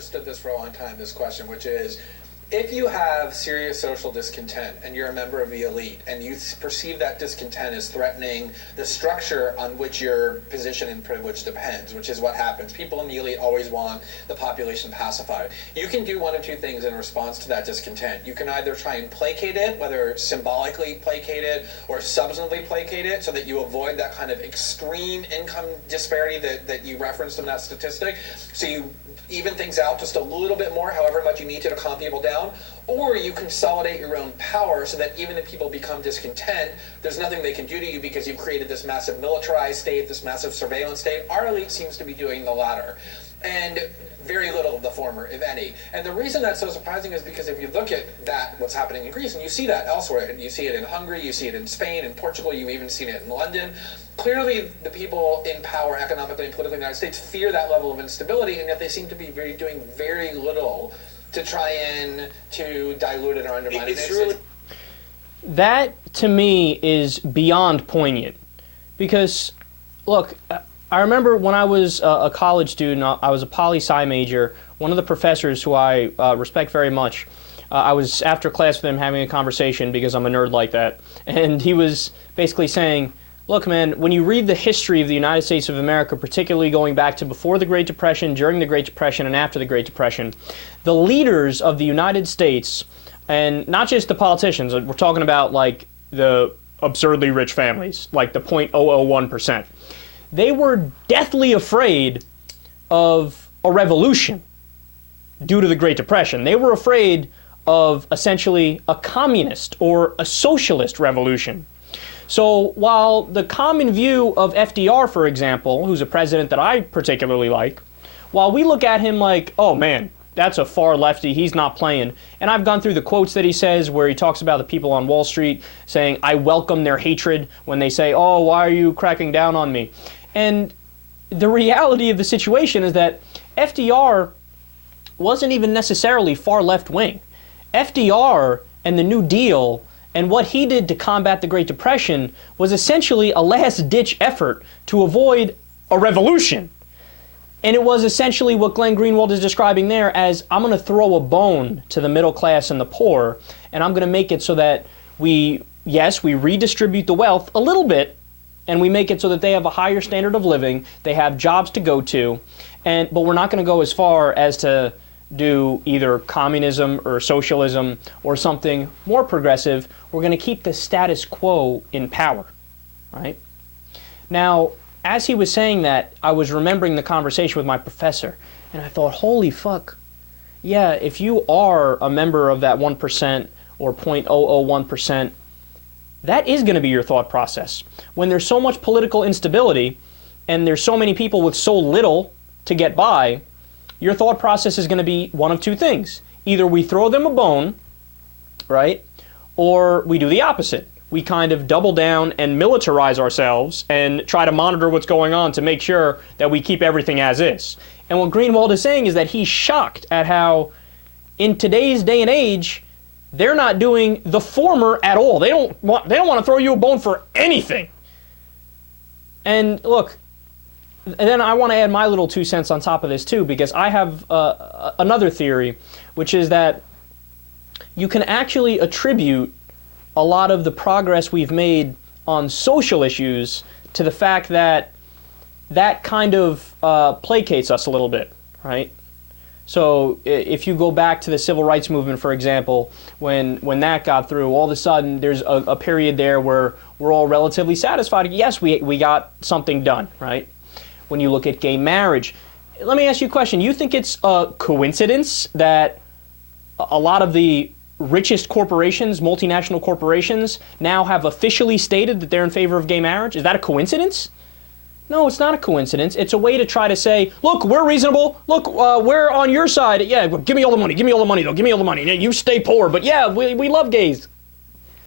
understood this for a long time, this question, which is, if you have serious social discontent and you're a member of the elite and you perceive that discontent as threatening the structure on which your position and privilege depends, which is what happens. People in the elite always want the population pacified. You can do one of two things in response to that discontent. You can either try and placate it, whether symbolically placate it or substantively placate it, so that you avoid that kind of extreme income disparity that you referenced in that statistic. So you even things out just a little bit more, however much you need to calm people down, or you consolidate your own power so that even if people become discontent, there's nothing they can do to you because you've created this massive militarized state, this massive surveillance state. Our elite seems to be doing the latter, and very little of the former, if any. And the reason that's so surprising is because if you look at that, what's happening in Greece, and you see that elsewhere, and you see it in Hungary, you see it in Spain, in Portugal, you've even seen it in London. Clearly, the people in power economically and politically in the United States fear that level of instability, and yet they seem to be doing very little to try and to dilute it or undermine it. It's really... That, to me, is beyond poignant. Because, look, I remember when I was a college student, I was a poli-sci major. One of the professors who I respect very much, I was after class with him having a conversation because I'm a nerd like that. And he was basically saying, look, man, when you read the history of the United States of America, particularly going back to before the Great Depression, during the Great Depression, and after the Great Depression, the leaders of the United States, and not just the politicians, we're talking about like the absurdly rich families, like the 0.001%, they were deathly afraid of a revolution due to the Great Depression. They were afraid of essentially a communist or a socialist revolution. So while the common view of FDR, for example, who's a president that I particularly like, while we look at him like, oh man, that's a far lefty, he's not playing. And I've gone through the quotes that he says where he talks about the people on Wall Street saying, I welcome their hatred when they say, oh, why are you cracking down on me? And the reality of the situation is that FDR wasn't even necessarily far left wing. FDR and the New Deal and what he did to combat the Great Depression was essentially a last-ditch effort to avoid a revolution. And it was essentially what Glenn Greenwald is describing there as, I'm going to throw a bone to the middle class and the poor, and I'm going to make it so that we redistribute the wealth a little bit, and we make it so that they have a higher standard of living, they have jobs to go to, but we're not going to go as far as to do either communism or socialism or something more progressive. We're going to keep the status quo in power, right? Now, as he was saying that, I was remembering the conversation with my professor, and I thought, holy fuck, yeah, if you are a member of that 1% or 0.001%, that is going to be your thought process. When there's so much political instability and there's so many people with so little to get by, your thought process is going to be one of two things. Either we throw them a bone, right, or we do the opposite. We kind of double down and militarize ourselves and try to monitor what's going on to make sure that we keep everything as is. And what Greenwald is saying is that he's shocked at how, in today's day and age, they're not doing the former at all. They don't want to throw you a bone for anything. And look, and then I want to add my little 2 cents on top of this too, because I have another theory, which is that you can actually attribute a lot of the progress we've made on social issues to the fact that that kind of placates us a little bit, right? So if you go back to the civil rights movement, for example, when that got through, all of a sudden there's a period there where we're all relatively satisfied. Yes, we got something done, right? When you look at gay marriage, let me ask you a question. You think it's a coincidence that a lot of the richest corporations, multinational corporations, now have officially stated that they're in favor of gay marriage? Is that a coincidence? No, it's not a coincidence. It's a way to try to say, look, we're reasonable. Look, we're on your side. Yeah, give me all the money. Give me all the money, though. Give me all the money. You stay poor. But yeah, we love gays.